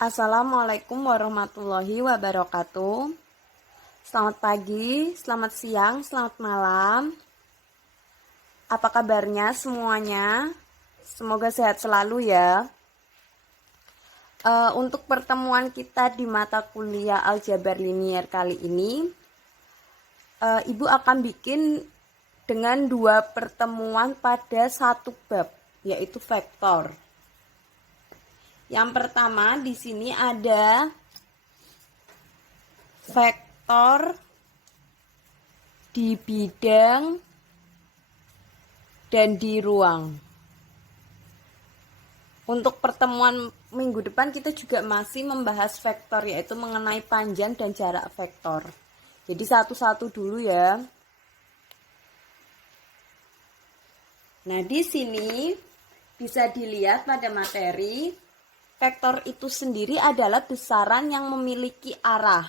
Assalamualaikum warahmatullahi wabarakatuh. Selamat pagi, selamat siang, selamat malam. Apa kabarnya semuanya? Semoga sehat selalu ya. Untuk pertemuan kita di mata kuliah Aljabar Linier kali ini, Ibu akan bikin dengan 2 pertemuan pada satu bab, yaitu vektor. Yang pertama di sini ada vektor di bidang dan di ruang. Untuk pertemuan minggu depan kita juga masih membahas vektor, yaitu mengenai panjang dan jarak vektor. Jadi satu-satu dulu ya. Nah, di sini bisa dilihat pada materi, vektor itu sendiri adalah besaran yang memiliki arah.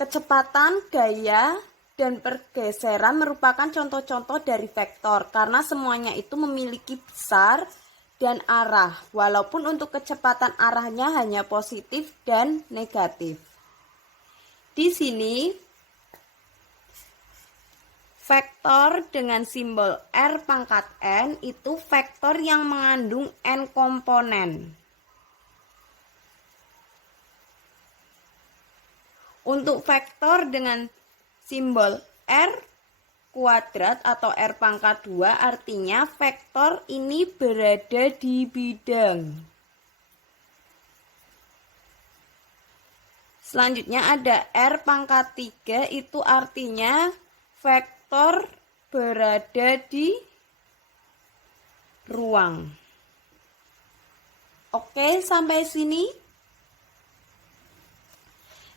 Kecepatan, gaya, dan pergeseran merupakan contoh-contoh dari vektor karena semuanya itu memiliki besar dan arah, walaupun untuk kecepatan arahnya hanya positif dan negatif. Di sini vektor dengan simbol R pangkat N itu vektor yang mengandung N komponen. Untuk vektor dengan simbol R kuadrat atau R pangkat 2 artinya vektor ini berada di bidang. Selanjutnya ada R pangkat 3 itu artinya vektor berada di ruang. Oke, sampai sini.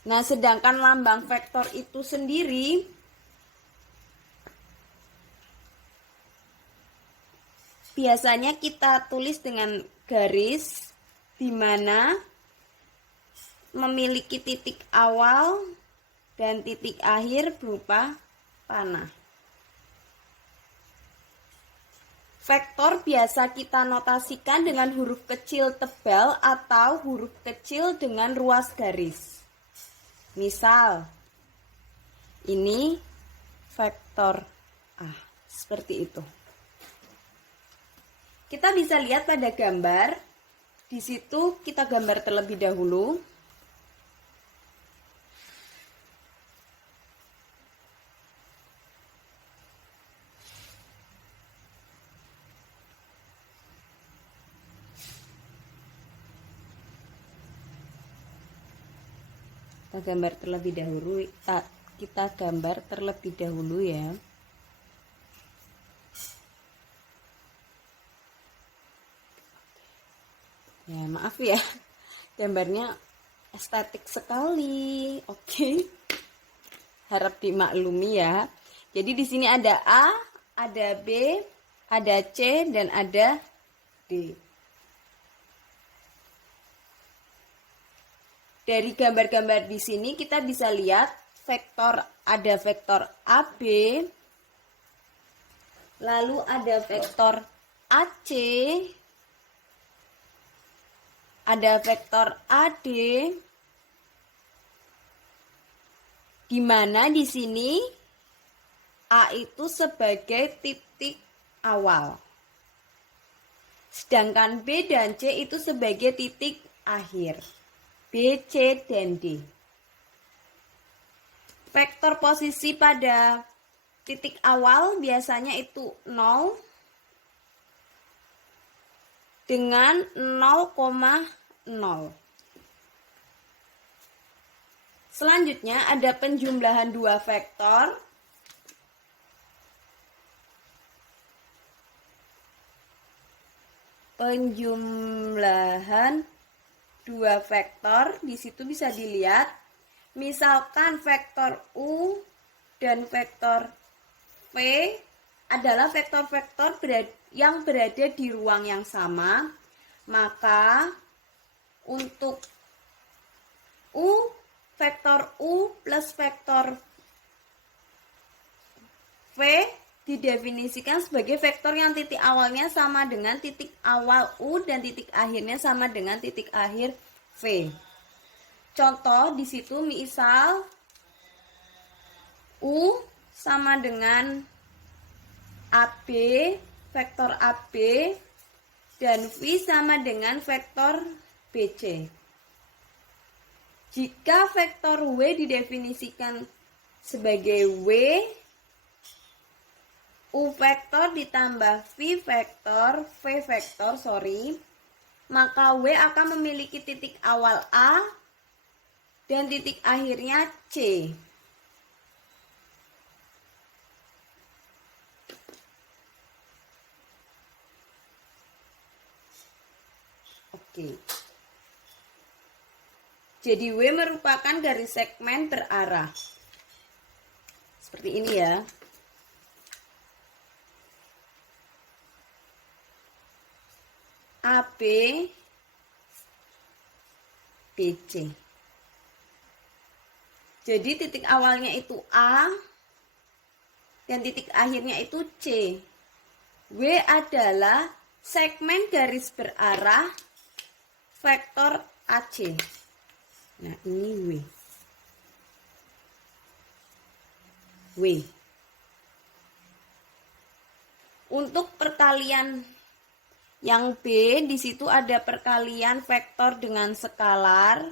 Nah, sedangkan lambang vektor itu sendiri biasanya kita tulis dengan garis di mana memiliki titik awal dan titik akhir berupa panah. Vektor biasa kita notasikan dengan huruf kecil tebal atau huruf kecil dengan ruas garis. Misal, ini vektor A, seperti itu. Kita bisa lihat pada gambar, di situ kita gambar terlebih dahulu. Kita gambar terlebih dahulu ya. Ya, maaf ya. Gambarnya estetik sekali. Oke. Harap dimaklumi ya. Jadi di sini ada A, ada B, ada C dan ada D. Dari gambar-gambar di sini kita bisa lihat ada vektor AB, lalu ada vektor AC, ada vektor AD, di mana di sini A itu sebagai titik awal, sedangkan B dan C itu sebagai titik akhir. B, C, dan D. Vektor posisi pada titik awal biasanya itu 0 dengan 0,0. Selanjutnya ada penjumlahan 2 vektor. Penjumlahan 2 vektor, di situ bisa dilihat, misalkan vektor U dan vektor V adalah vektor-vektor yang berada di ruang yang sama, maka untuk vektor U plus vektor V didefinisikan sebagai vektor yang titik awalnya sama dengan titik awal U dan titik akhirnya sama dengan titik akhir V. Contoh di situ misal U sama dengan AB, vektor AB, dan V sama dengan vektor BC. Jika vektor W didefinisikan sebagai W, U vektor ditambah V vektor, maka W akan memiliki titik awal A dan titik akhirnya C. Oke. Jadi W merupakan garis segmen berarah. Seperti ini ya. AB, BC. Jadi titik awalnya itu A dan titik akhirnya itu C. W adalah segmen garis berarah vektor AC. Nah, ini W. Untuk perkalian yang B, di situ ada perkalian vektor dengan skalar.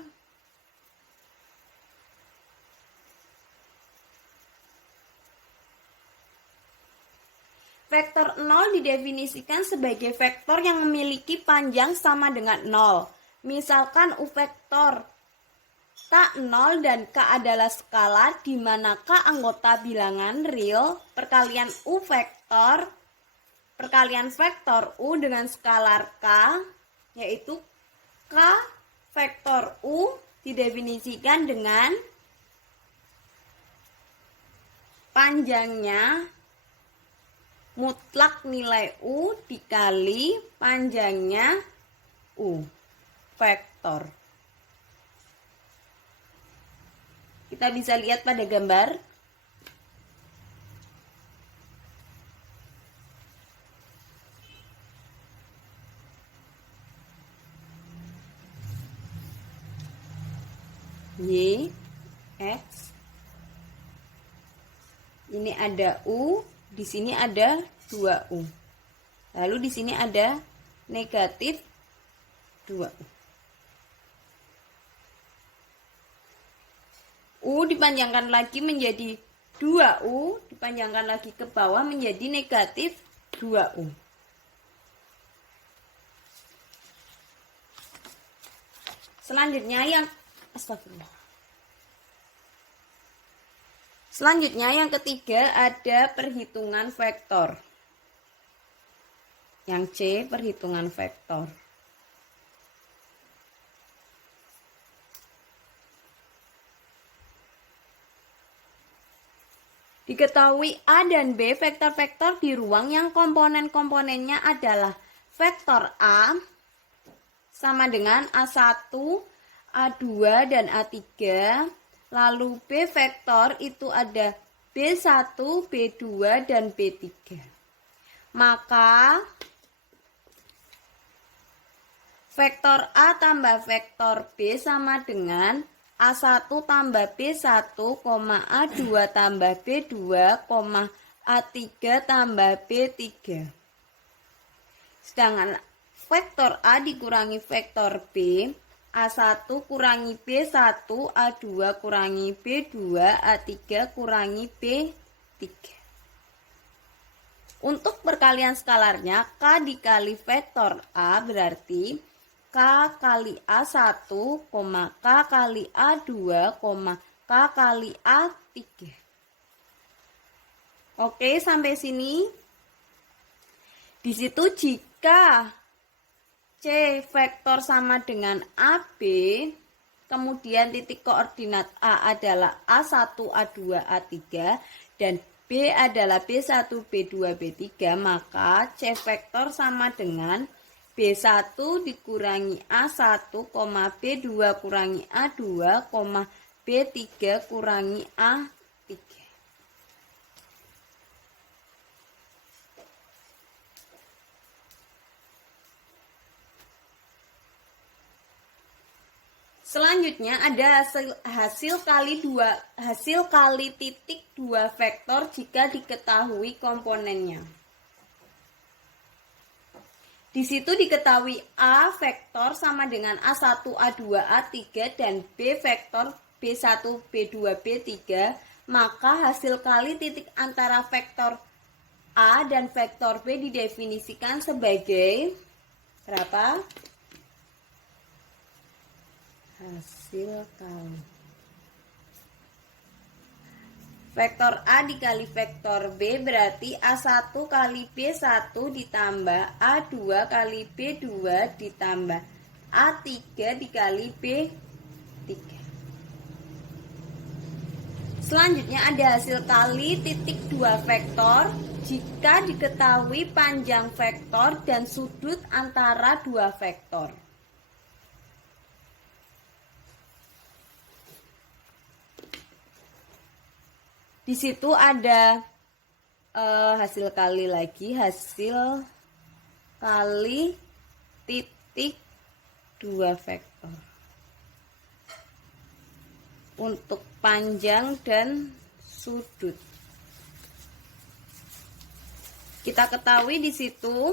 Vektor 0 didefinisikan sebagai vektor yang memiliki panjang sama dengan 0. Misalkan U vektor K0 dan K adalah skalar di mana K anggota bilangan real, perkalian vektor U dengan skalar K, yaitu K vektor U didefinisikan dengan panjangnya mutlak nilai U dikali panjangnya U vektor. Kita bisa lihat pada gambar. Y, X. Ini ada U, di sini ada 2U. Lalu di sini ada negatif 2U. U dipanjangkan lagi menjadi 2U, dipanjangkan lagi ke bawah menjadi negatif 2U. Selanjutnya yang ketiga ada perhitungan vektor. Yang C, perhitungan vektor. Diketahui A dan B vektor-vektor di ruang yang komponen-komponennya adalah vektor A sama dengan A1, A2, dan A3. Lalu B vektor itu ada B1, B2, dan B3. Maka vektor A tambah vektor B sama dengan A1 tambah B1, A2 tambah B2, A3 tambah B3. Sedangkan vektor A dikurangi vektor B, A1 kurangi B1, A2 kurangi B2, A3 kurangi B3. Untuk perkalian skalarnya, K dikali vektor A berarti K kali A1, K kali A2, K kali A3. Oke, sampai sini. Di situ jika C vektor sama dengan AB, kemudian titik koordinat A adalah A1, A2, A3, dan B adalah B1, B2, B3, maka C vektor sama dengan B1 dikurangi A1, B2 kurangi A2, B3 kurangi A3. Selanjutnya ada hasil kali titik dua vektor jika diketahui komponennya. Di situ diketahui A vektor sama dengan A1, A2, A3 dan B vektor B1, B2, B3, maka hasil kali titik antara vektor A dan vektor B didefinisikan sebagai berapa? Hasil kali vektor A dikali vektor B berarti A1 kali B1 ditambah A2 kali B2 ditambah A3 dikali B3. Selanjutnya ada hasil kali titik dua vektor jika diketahui panjang vektor dan sudut antara dua vektor. Di situ ada hasil kali lagi, hasil kali titik dua vektor untuk panjang dan sudut. Kita ketahui di situ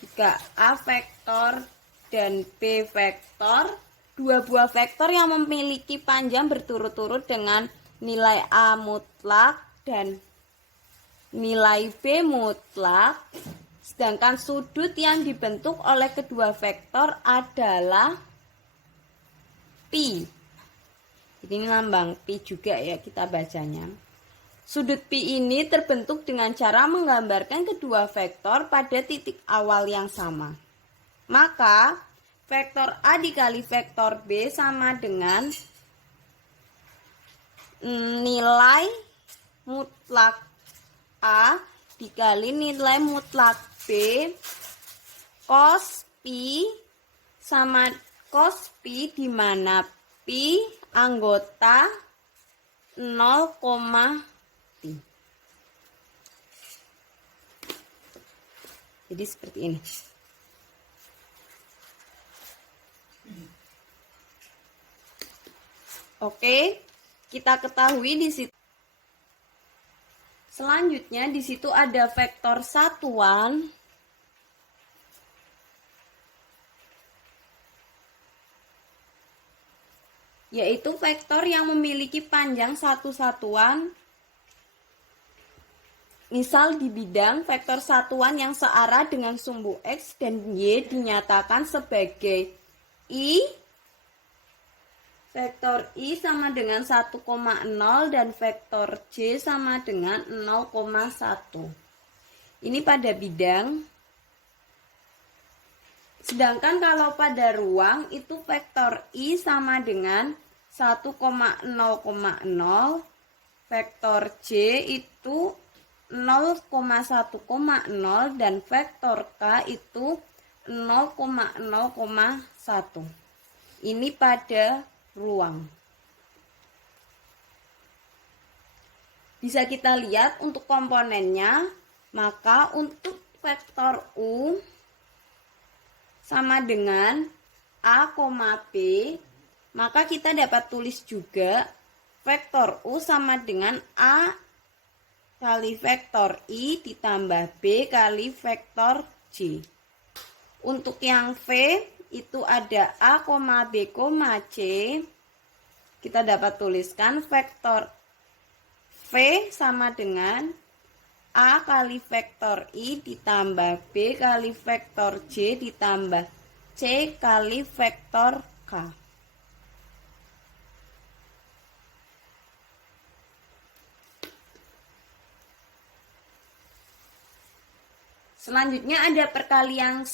jika A vektor dan B vektor, dua buah vektor yang memiliki panjang berturut-turut dengan nilai A mutlak dan nilai B mutlak, sedangkan sudut yang dibentuk oleh kedua vektor adalah pi. Jadi ini lambang pi juga ya kita bacanya. Sudut pi ini terbentuk dengan cara menggambarkan kedua vektor pada titik awal yang sama. Maka vektor A dikali vektor B sama dengan nilai mutlak A dikali nilai mutlak B cos pi sama cos pi, di mana pi anggota 0, pi. Jadi seperti ini. Oke. Kita ketahui di situ. Selanjutnya di situ ada vektor satuan yaitu vektor yang memiliki panjang satu satuan. Misal di bidang vektor satuan yang searah dengan sumbu X dan Y dinyatakan sebagai I. Vektor I sama dengan 1,0 dan vektor J sama dengan 0,1. Ini pada bidang. Sedangkan kalau pada ruang itu vektor I sama dengan 1,0,0, vektor J itu 0,1,0 dan vektor K itu 0,0,1. Ini pada ruang. Bisa kita lihat untuk komponennya, maka untuk vektor U sama dengan A, B, maka kita dapat tulis juga vektor U sama dengan A kali vektor I ditambah B kali vektor J. Untuk yang V itu ada A, B, C. Kita dapat tuliskan vektor V sama dengan A kali vektor I ditambah B kali vektor J ditambah C kali vektor K. Selanjutnya ada perkalian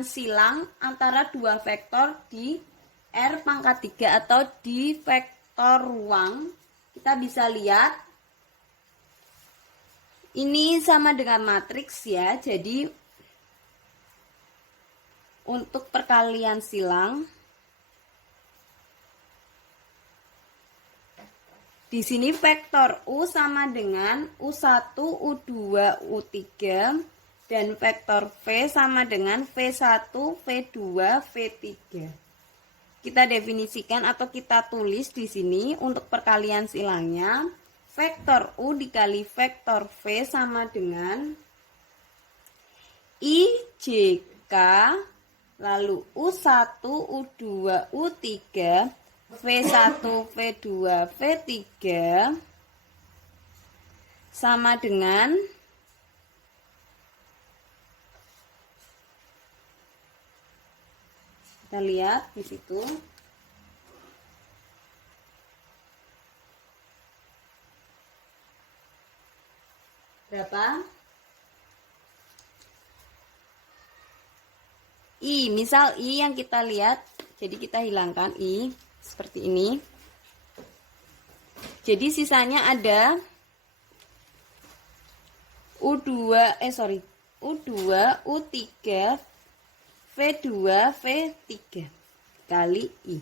silang antara dua vektor di R pangkat 3 atau di vektor ruang. Kita bisa lihat ini sama dengan matriks ya. Jadi untuk perkalian silang di sini vektor U sama dengan U1, U2, U3 dan vektor V sama dengan V1, V2, V3. kita definisikan atau kita tulis di sini untuk perkalian silangnya. Vektor U dikali vektor V sama dengan I JK, lalu U1, U2, U3, V1, V2, V3 sama dengan kita lihat di situ. Berapa? I, misal I yang kita lihat, jadi kita hilangkan I seperti ini. Jadi sisanya ada U2, U2, U3, V2, V3 kali I.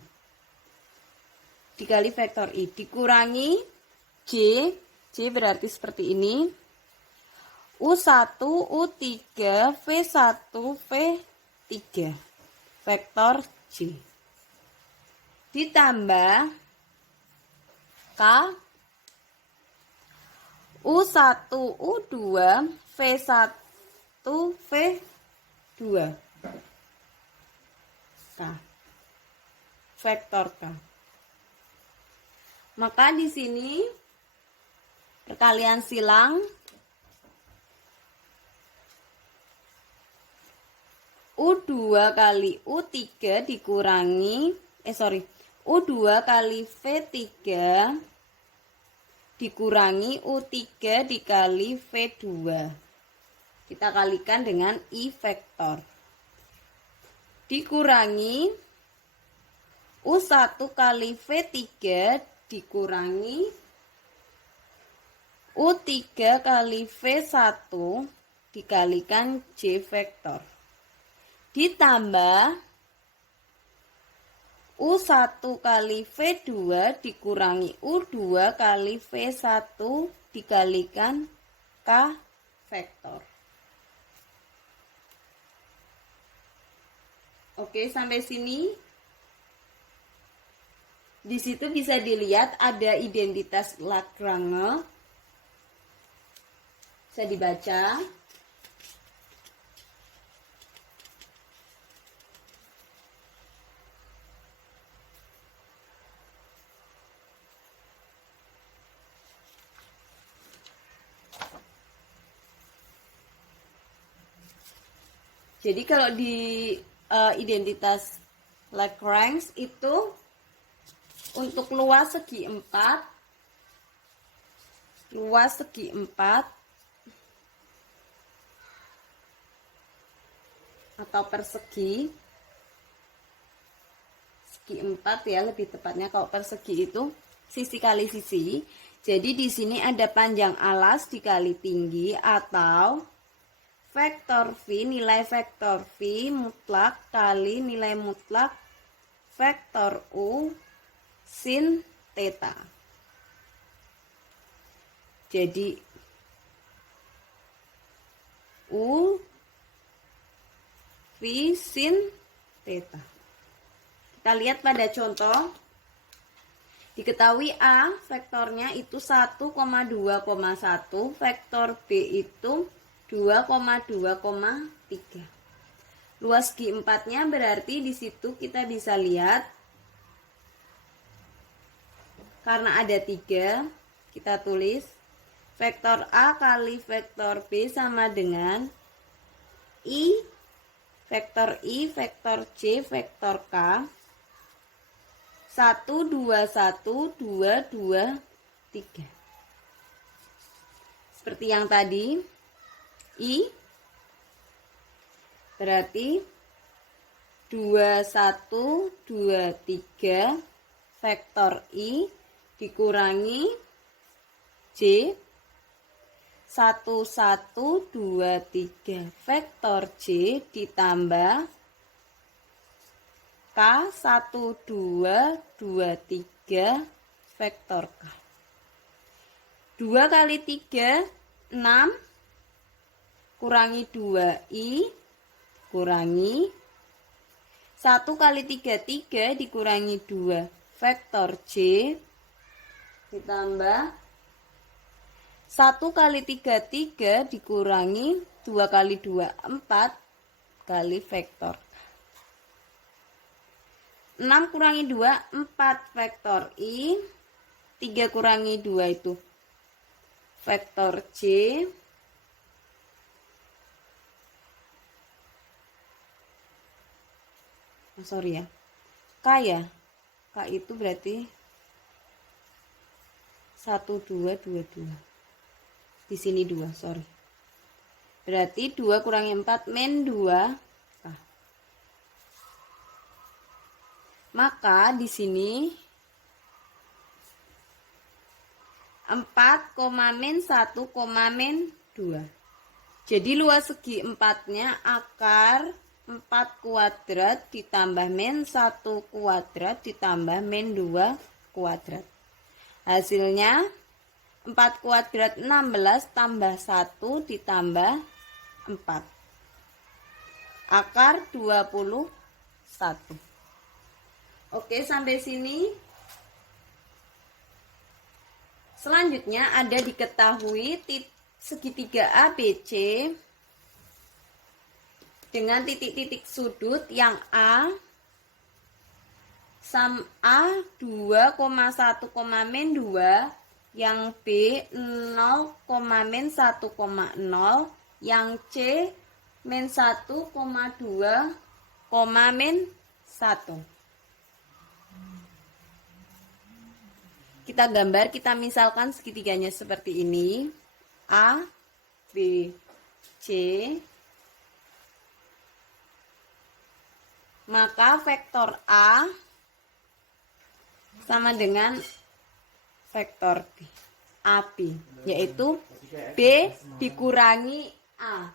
Dikali vektor I, dikurangi J, J berarti seperti ini. U1, U3, V1, V3 vektor J ditambah K U1, U2, V1, V2 K vektor K. Maka di sini perkalian silang U2 kali U3 dikurangi U2 kali V3 dikurangi U3 dikali V2. Kita kalikan dengan I vektor. Dikurangi U1 kali V3 dikurangi U3 kali V1 dikalikan J vektor. Ditambah U1 kali V2 dikurangi U2 kali V1 dikalikan K vektor. Oke, sampai sini. Di situ bisa dilihat ada identitas Lagrange. Bisa dibaca. Jadi kalau di identitas Lagrange itu untuk luas segi 4 atau persegi 4 ya, lebih tepatnya kalau persegi itu sisi kali sisi. Jadi di sini ada panjang alas dikali tinggi atau vektor V, nilai vektor V mutlak kali nilai mutlak vektor U sin theta. Jadi U V sin theta. Kita lihat pada contoh. Diketahui A vektornya itu 1,2,1, vektor B itu 2,2,3. Luas segi 4-nya berarti di situ kita bisa lihat karena ada 3, kita tulis vektor A kali vektor B sama dengan I, vektor J, vektor K 1, 2, 1, 2, 2, 3. Seperti yang tadi. I berarti 2, 1, 2, 3 vektor I dikurangi J 1, 1, 2, 3 vektor J ditambah K 1, 2, 2, 3 vektor K. 2 kali 3 6 kurangi 2I kurangi 1 kali 3 dikurangi 2 vektor J ditambah 1 kali 3 dikurangi 2 kali 2 4 kali vektor 6 kurangi 2 4 vektor I 3 kurangi 2 itu vektor J sorry ya K ya K itu berarti 1 2 2 2 di sini 2 sorry berarti 2 kurangi 4 min 2 K. Maka di sini 4, min 1, min 2. Jadi luas segi 4-nya akar 4 kuadrat ditambah min 1 kuadrat ditambah min 2 kuadrat. Hasilnya 4 kuadrat 16 tambah 1 ditambah 4. Akar 21. Oke, sampai sini. Selanjutnya ada diketahui segitiga ABC dengan titik-titik sudut yang A 2,1, min 2, yang B 0, min 1,0, yang C min 1,2, min 1. Kita gambar, kita misalkan segitiganya seperti ini. A, B, C. Maka vektor A sama dengan vektor B, AB, yaitu B dikurangi A.